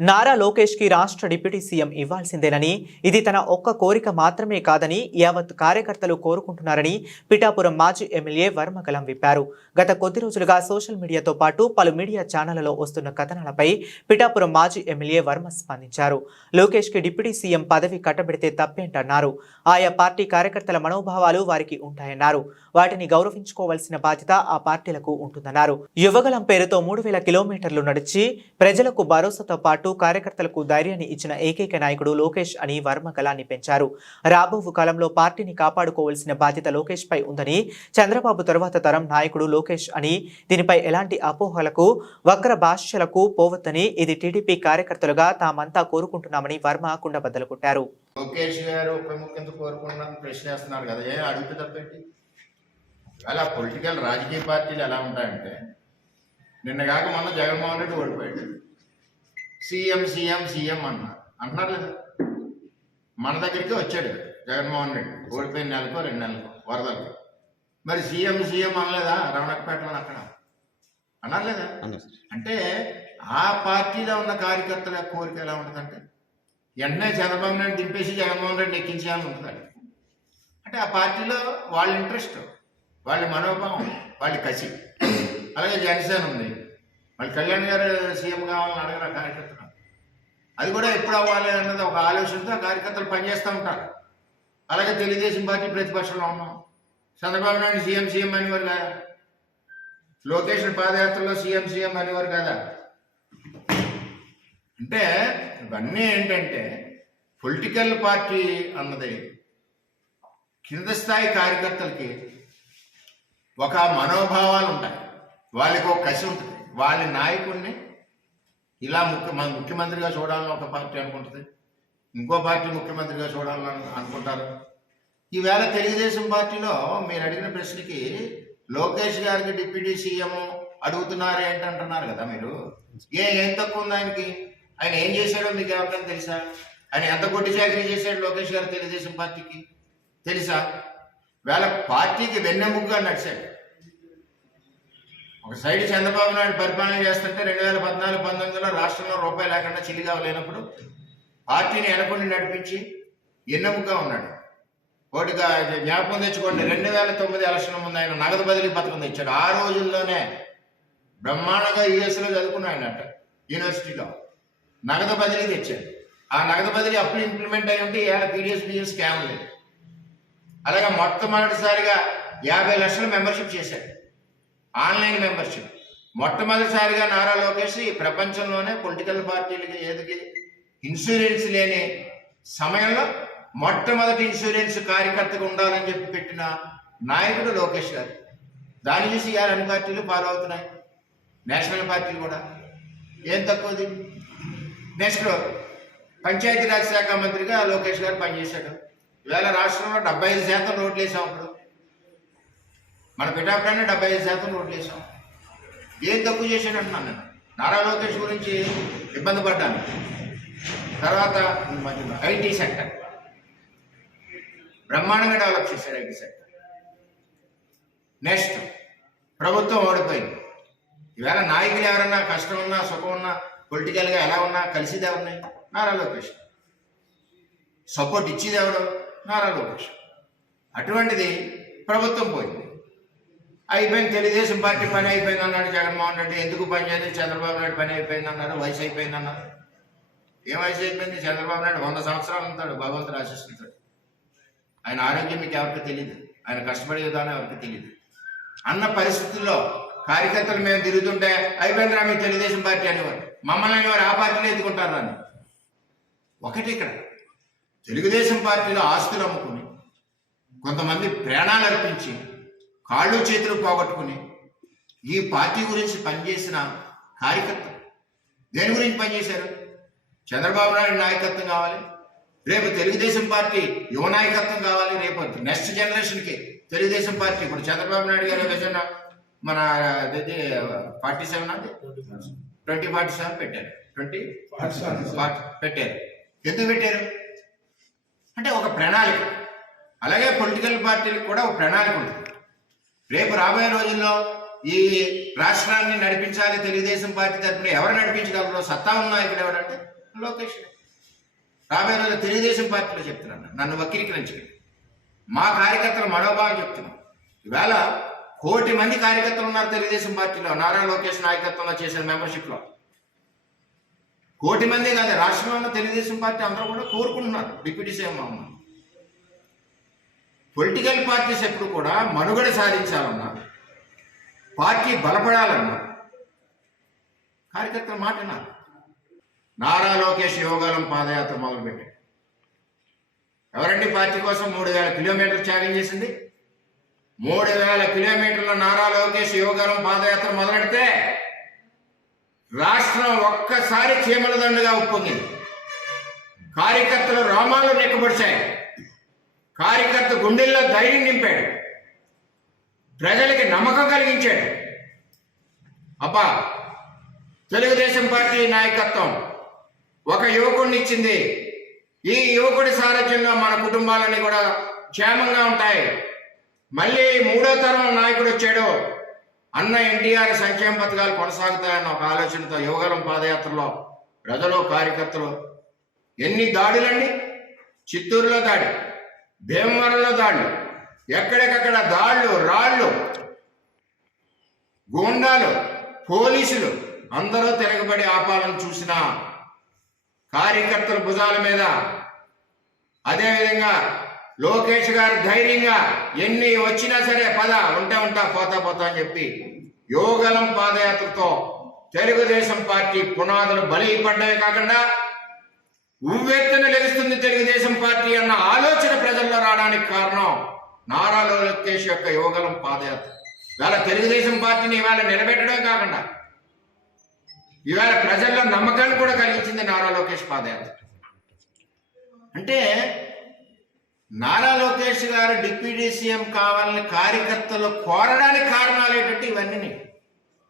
నారా లోకేష్కి రాష్ట్ర deputy CM ఇవ్వాల్సిందేనని ఇది తన ఒక్క కోరిక మాత్రమే కాదని యావత్ కార్యకర్తలు కోరుకుంటున్నారని పిఠాపురం మాజీ ఎమ్మెల్యే వర్మకలం విప్పారు. గత కొద్ది రోజులుగా సోషల్ మీడియాతో పాటు పలు మీడియా ఛానళ్ళలో వస్తున్న కథనాలపై పిఠాపురం మాజీ ఎమ్మెల్యే వర్మ స్పందించారు. లోకేష్కి డిప్యూటీ సీఎం పదవి కట్టబెడితే తప్పేంటన్నారు. ఆయా పార్టీ కార్యకర్తల మనోభావాలు వారికి ఉంటాయన్నారు. వాటిని గౌరవించుకోవాల్సిన బాధ్యత ఆ పార్టీలకు ఉంటుందన్నారు. యువగలం పేరుతో మూడు వేల కిలోమీటర్లు నడిచి ప్రజలకు భరోసాతో పాటు కార్యకర్తలకు ధైర్యాన్ని ఇచ్చిన ఏకైక నాయకుడు లోకేష్ అని వర్మ గలాన్ని పెంచారు. రాబో కాలంలో పార్టీని కాపాడుకోవాల్సిన బాధ్యత లోకేష్ పై ఉందని చంద్రబాబు తరువాత తరం నాయకుడు లోకేష్ అని దీనిపై ఎలాంటి అపోహలకు వక్ర భాష్యలకు పోవద్దని ఇది టీడీపీ కార్యకర్తలుగా తామంతా కోరుకుంటున్నామని వర్మ కుండబద్దలు కొట్టారు. లోకేష్ గారు ఉప ముఖ్యంతో కోరుకున్నాను ప్రశ్నేస్తున్నారు కదా ఏం అడిగితే తప్పేంటి? అలా పొలిటికల్ రాజకీయ పార్టీలు ఎలా ఉంటాయంటే నిన్న కాక మొన్న జగన్మోహన్ రెడ్డి ఓడిపోయాడు. సీఎం సీఎం సీఎం అన్నారు. అంటున్నారు లేదా మన దగ్గరికి వచ్చాడు జగన్మోహన్ రెడ్డి. ఓడిపోయిన నెలకో రెండు నెలకో వరదలకు. మరి సీఎం సీఎం అనలేదా? రమణకపేటలో అక్కడ. అన్నారు లేదా అంటే ఆ పార్టీలో ఉన్న కార్యకర్తల కోరిక ఎలా ఉంటుందంటే వెంటనే చంద్రబాబు నాయుడు దింపేసి జగన్మోహన్ రెడ్డి ఎక్కించాలని ఉంటుంది అంటే ఆ పార్టీలో వాళ్ళ ఇంట్రెస్ట్ వాళ్ళ మనోభావం వాళ్ళ కసి. అలాగే జనసేన ఉంది. మళ్ళీ కళ్యాణ్ గారు సీఎం కావాలని అడగరు కార్యకర్తలు? అది కూడా ఎప్పుడు అవ్వాలి అన్నది ఒక ఆలోచనతో కార్యకర్తలు పనిచేస్తూ ఉంటారు. అలాగే తెలుగుదేశం పార్టీ ప్రతిపక్షంలో ఉన్నాం. చంద్రబాబు నాయుడు సీఎం సీఎం అనేవారు కదా? లోకేష్ పాదయాత్రలో సీఎం సీఎం అనేవారు కదా? అంటే ఇవన్నీ ఏంటంటే పొలిటికల్ పార్టీ అన్నది కింద స్థాయి కార్యకర్తలకి ఒక మనోభావాలు ఉంటాయి. వాళ్ళకి ఒక కసి ఉంటుంది. వాళ్ళ నాయకుడిని ఇలా ముఖ్య మన ముఖ్యమంత్రిగా చూడాలని ఒక పార్టీ అనుకుంటుంది. ఇంకో పార్టీ ముఖ్యమంత్రిగా చూడాలని అనుకుంటారు. ఈవేళ తెలుగుదేశం పార్టీలో మీరు అడిగిన ప్రశ్నకి లోకేష్ గారికి డిప్యూటీ సీఎం అడుగుతున్నారు ఏంటంటున్నారు కదా మీరు. ఏ ఏం తక్కువ ఉంది ఆయనకి? ఆయన ఏం చేశాడో మీకు ఎవరికైనా తెలుసా? ఆయన ఎంత కొట్టి చాకరీ చేశాడు లోకేష్ గారు తెలుగుదేశం పార్టీకి? తెలుసా? వేళ పార్టీకి వెన్నెముగ్గా నడిచాడు. ఒక సైడ్ చంద్రబాబు నాయుడు పరిపాలన చేస్తుంటే రెండు వేల పద్నాలుగు పంతొమ్మిదిలో రాష్ట్రంలో రూపాయి లేకుండా చిల్లిగా లేనప్పుడు పార్టీని ఎనకొండి నడిపించి ఎన్నముగా ఉన్నాడు. ఒకటిగా జ్ఞాపకం తెచ్చుకోండి రెండు వేల తొమ్మిది ఎలక్షన్ ముందు ఆయన నగదు బదిలీ పథకం తెచ్చాడు. ఆ రోజుల్లోనే బ్రహ్మాండంగా యుఎస్లో చదువుకున్నాడు యూనివర్సిటీలో. నగదు బదిలీ తెచ్చాడు. ఆ నగదు బదిలీ అప్పుడు ఇంప్లిమెంట్ అయి ఉంటే ఇవాళ పీడిఎస్ బిఎస్ స్కామ్ లేదు. అలాగే మొట్టమొదటిసారిగా యాభై లక్షల మెంబర్షిప్ చేశాడు. Online membership. మొట్టమొదటిసారిగా నారా లోకేష్ ఈ ప్రపంచంలోనే పొలిటికల్ పార్టీలకి ఏదికి ఇన్సూరెన్స్ లేని సమయంలో మొట్టమొదటి ఇన్సూరెన్స్ కార్యకర్తగా ఉండాలని చెప్పి పెట్టిన నాయకుడు లోకేష్ గారు. దాని చూసి ఇవాళ అన్ని పార్టీలు ఫాలో అవుతున్నాయి. నేషనల్ పార్టీలు కూడా. ఏం తక్కువది? నెక్స్ట్ పంచాయతీరాజ్ శాఖ మంత్రిగా లోకేష్ గారు పనిచేశాడు. ఇవాళ రాష్ట్రంలో డెబ్బై ఐదు శాతం రోడ్లు వేసాం అప్పుడు. మన పిఠాపురాన్ని డెబ్బై ఐదు శాతం రోడ్లు వేసాం ఏం తక్కువ చేశాడు అంటున్నాను నేను? నారా లోకేష్ గురించి ఇబ్బంది పడ్డాను. తర్వాత ఐటీ సెక్టర్. బ్రహ్మాండంగా డెవలప్ చేశాడు ఐటీ సెక్టర్. నెక్స్ట్ ప్రభుత్వం ఓడిపోయింది. ఈవేళ నాయకులు ఎవరన్నా కష్టం ఉన్నా సుఖం ఉన్నా పొలిటికల్గా ఎలా ఉన్నా కలిసిదే ఉన్నాయి నారా లోకేష్. సపోర్ట్ ఇచ్చేది ఎవడు నారా లోకేష్. అటువంటిది ప్రభుత్వం పోయింది. అయిపోయింది తెలుగుదేశం పార్టీ పని అయిపోయింది అన్నాడు జగన్మోహన్ రెడ్డి. ఎందుకు పని చేయలేదు? చంద్రబాబు నాయుడు పని అయిపోయింది అన్నారు వయసు అయిపోయింది అన్నారు ఏం వయసు అయిపోయింది? చంద్రబాబు నాయుడు వంద సంవత్సరాలు ఉంటాడు భగవంతుడు ఆశిస్తుంటాడు. ఆయన ఆరోగ్యం మీకు ఎవరికి తెలియదు ఆయన కష్టపడే విధానం ఎవరికి తెలియదు అన్న పరిస్థితుల్లో కార్యకర్తలు మేము తిరుగుతుంటే అయిపోయిందిరా మీ తెలుగుదేశం పార్టీ అనేవారు. మమ్మల్ని అనేవారు ఆ పార్టీలో ఎత్తుకుంటారు అని ఒకటి ఇక్కడ తెలుగుదేశం పార్టీలో ఆస్తులు అమ్ముకుని కొంతమంది ప్రాణాలు అర్పించి కాళ్ళు చేతులు పోగొట్టుకుని ఈ పార్టీ గురించి పనిచేసిన కార్యకర్తలు దేని గురించి పనిచేశారు? చంద్రబాబు నాయుడు నాయకత్వం కావాలి. రేపు తెలుగుదేశం పార్టీ యువ నాయకత్వం కావాలి. రేపు నెక్స్ట్ జనరేషన్కి తెలుగుదేశం పార్టీ. ఇప్పుడు చంద్రబాబు నాయుడు గారు విజన్ మన అదైతే ఫార్టీ సెవెన్ అది ట్వంటీ ఫార్టీ సెవెన్ పెట్టారు. ట్వంటీ పెట్టారు. ఎందుకు పెట్టారు? అంటే ఒక ప్రణాళిక. అలాగే పొలిటికల్ పార్టీలకు కూడా ఒక ప్రణాళిక ఉంటుంది రేపు రాబోయే రోజుల్లో ఈ రాష్ట్రాన్ని నడిపించాలి తెలుగుదేశం పార్టీ తరఫున ఎవరు నడిపించగలరో సత్తా ఉన్న ఇక్కడ ఎవరంటే లోకేష్. రాబోయే రోజుల్లో తెలుగుదేశం పార్టీలో చెప్తున్నాను నన్ను వక్రీకరించండి మా కార్యకర్తల మనోభావం చెప్తున్నాం ఈవేళ కోటి మంది కార్యకర్తలు ఉన్నారు తెలుగుదేశం పార్టీలో నారా లోకేష్ నాయకత్వంలో చేసిన మెంబర్షిప్లో. కోటి మంది కాదు రాష్ట్రంలో ఉన్న తెలుగుదేశం పార్టీ అందరూ కూడా కోరుకుంటున్నారు. డిప్యూటీ సీఎం ఉన్నారు పొలిటికల్ పార్టీస్ ఎప్పుడు కూడా మనుగడ సాధించాలన్నా పార్టీ బలపడాలన్నా కార్యకర్తల మాట నారా లోకేష్ యోగాలం పాదయాత్ర మొదలుపెట్టాడు ఎవరండి పార్టీ కోసం మూడు వేల కిలోమీటర్లు త్యాగం చేసింది? మూడు వేల కిలోమీటర్ల నారా లోకేష్ యోగాలం పాదయాత్ర మొదలెడితే రాష్ట్రం ఒక్కసారి చీమల దండుగా ఉప్పొంగింది. కార్యకర్తలు రోమాలు నెక్కబడిచాయి కార్యకర్త గుండెల్లో ధైర్యం నింపాడు. ప్రజలకి నమ్మకం కలిగించాడు. అబ్బా తెలుగుదేశం పార్టీ నాయకత్వం ఒక యువకుడిని ఇచ్చింది. ఈ యువకుడి సారథ్యంలో మన కుటుంబాలన్నీ కూడా క్షేమంగా ఉంటాయి. మళ్ళీ మూడో తరం నాయకుడు వచ్చాడు. అన్న ఎన్టీఆర్ సంక్షేమ పథకాలు కొనసాగుతాయన్న ఒక ఆలోచనతో యువగలం పాదయాత్రలో ప్రజలు కార్యకర్తలు ఎన్ని దాడులండి? చిత్తూరులో దాడి. భీమవరంలో దాడులు ఎక్కడికక్కడ దాళ్ళు రాళ్ళు? గూండాలు పోలీసులు అందరూ తిరగబడి ఆపాలని చూసిన కార్యకర్తల భుజాల మీద. అదేవిధంగా లోకేష్ గారు ధైర్యంగా ఎన్ని వచ్చినా సరే పద ఉంటా ఉంటా పోతా పోతా అని చెప్పి యోగలం పాదయాత్రతో తెలుగుదేశం పార్టీ పునాదులు బలిపడ్డమే కాకుండా ఉవ్వెత్తున లెగుస్తుంది తెలుగుదేశం పార్టీ అన్న ఆలోచన ప్రజల్లో రావడానికి కారణం నారా లోకేష్ యొక్క యోగలం పాదయాత్ర. ఇవాళ తెలుగుదేశం పార్టీని ఇవాళ నిలబెట్టడమే కాకుండా ఇవాళ ప్రజల్లో నమ్మకాన్ని కూడా కలిగించింది నారా లోకేష్ పాదయాత్ర. అంటే నారా లోకేష్ గారు డిప్యూటీ సీఎం కావాలని కార్యకర్తలు కోరడానికి కారణాలు ఏంటంటే ఇవన్నీ.